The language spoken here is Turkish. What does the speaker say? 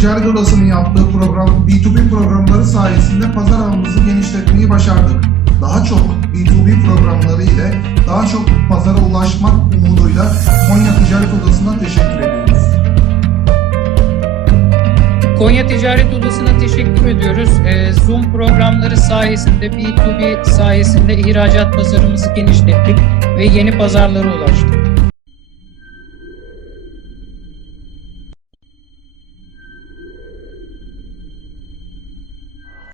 Ticaret Odası'nın yaptığı B2B programları sayesinde pazar ağımızı genişletmeyi başardık. Daha çok B2B programları ile daha çok pazara ulaşmak umuduyla Konya Ticaret Odası'na teşekkür ediyoruz. Konya Ticaret Odası'na teşekkür ediyoruz. Zoom programları sayesinde, B2B sayesinde ihracat pazarımızı genişlettik ve yeni pazarlara ulaştık.